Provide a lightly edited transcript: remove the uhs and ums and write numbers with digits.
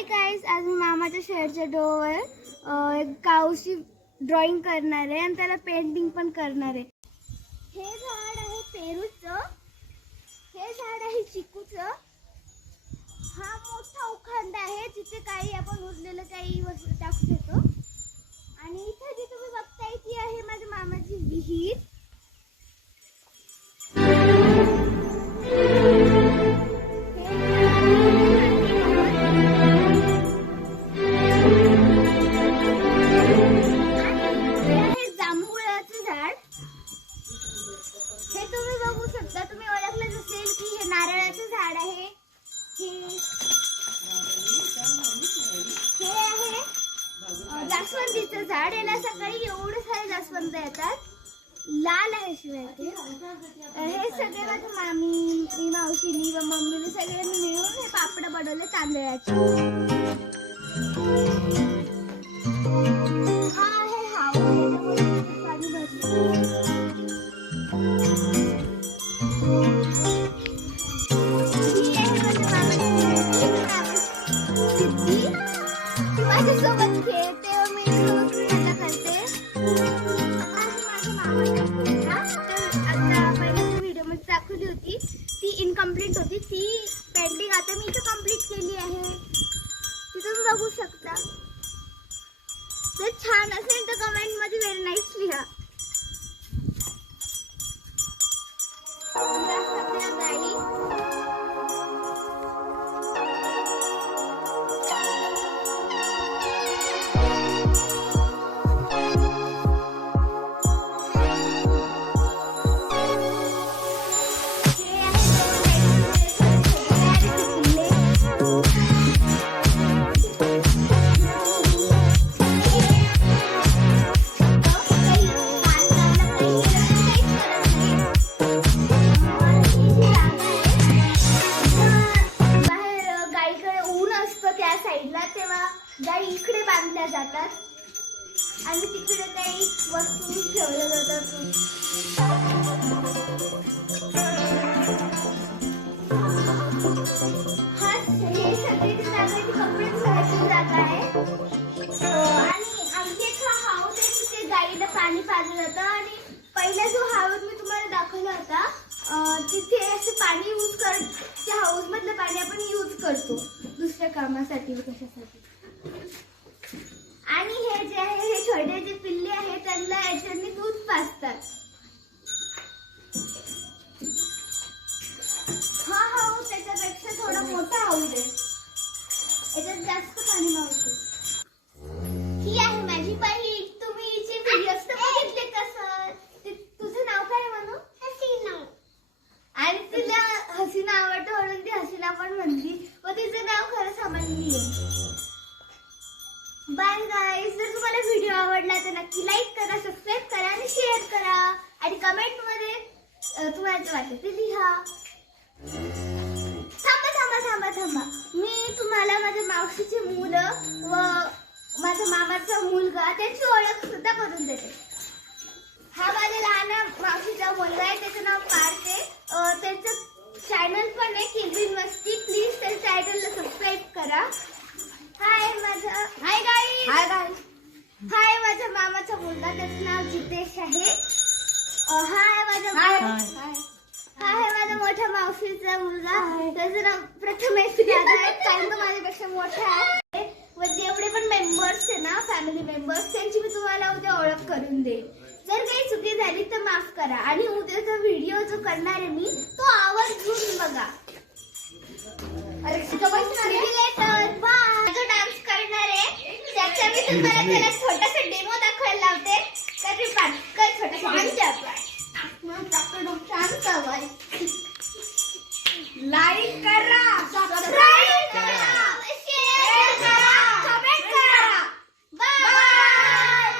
Hi guys, आज मी मामाच्या शेअरच्या डोअर एक काऊची ड्रॉइंग करणार आहे आणि त्याला पेंटिंग पण करणार आहे. हे झाड आहे पेरूचं, हे झाड आहे चिकूचं. हा मोठा उखंड आहे जिथे काही आपण उरलेलं काही वस्तू टाकू देतो. आणि इथे जी तुम्ही बघताय ती आहे माझ्या मामाची विहीर. हे तुम्ही बघू शकता, तुम्ही ओळखलं असेल की हे नारळाचं झाड आहे. हे आहे जास्वंदीचं झाड. याला सकाळी एवढे सारे जास्वंद येतात, लाल आहे शिवाय ते. हे सगळे माझ्या मामी, मावशीनी व मम्मीने सगळ्यांनी मिळून हे पापड बनवले तांदळाचे. हा आहे हाऊस, पाणी भरलं. माझ्यासोबत खेळते व मी खेळता करते. आता पहिल्या व्हिडिओमध्ये दाखवली होती ती इनकम्प्लीट होती. ती पेंटिंग आता मी इथं कम्प्लीट केली आहे. ती तुम्ही बघू शकता. जर छान असेल तर कमेंटमध्ये व्हेरी नाईस लिहा. गाडी गाई इकडे बांधल्या जातात आणि तिकडे काही वस्तू ठेवल्या जातात. हे सगळी जागा कपडे धुवायची जागा आहे. आणि आमच्या इथं हाऊस आहे तिथे गाईला पाणी पाजलं जातं. आणि पहिला जो हाऊस मी तुम्हाला दाखवला होता तिथे असं पाणी यूज त्या हाऊस मधलं पाणी आपण यूज करतो दुसऱ्या कामासाठी व कशासाठी. आणि हे जे आहे हे छोटे जे पिल्ले आहेत त्यांना याच्याने दूध पाजतात. हा हाऊस त्याच्यापेक्षा थोडा मोठा हाऊस आहे, याच्यात जास्त पाणी मावते. ही आहे माझी बहीण. तुम्ही हिचे व्हिडिओज तर बघितले कसं. तुझं नाव काय म्हणू? हसीना. आणि तिला हसीना आवडतं म्हणून ती हसीना पण म्हणली व तिचं नाव खरं समजली आहे. बाय गाईज, जर तुम्हाला व्हिडिओ आवडला तर नक्की लाईक करा, सबस्क्राईब करा आणि शेअर करा. आणि कमेंट मध्ये तुम्हाला वाटतं ते लिहा. थांबा, मी तुम्हाला माझ्या मावशीची मुलं व माझ्या मामाचा मुलगा त्यांची ओळख सुद्धा करून देते. हा माझ्या लहान मावशीचा मुलगा आहे, त्याचं नाव पार्थ आहे. त्याचं चॅनल पण आहे किलबिन मस्ती. प्लीज त्या चॅनलला सबस्क्राईब करा. हाय माझ्या मामाचा मुलगा, त्याचं नाव जितेश आहे. हाय माझ्या मोठ्या मावशीचा मुलगा, त्याचं नाव प्रथमेश आहे. कारण तो माझ्यापेक्षा मोठा आहे. व जेवढे पण मेंबर्स आहे ना, फॅमिली मेंबर्स, त्यांची मी तुम्हाला उद्या ओळख करून देईन. जर काही चुकी झाली तर माफ करा. आणि उद्याचा व्हिडिओ जो करणार आहे मी तो आवर्जून बघा. जो डान्स करणार आहे त्याच्या मी तुम्हाला त्याला छोटासा डेमो दाखवायला लावते. तर मी छोटासा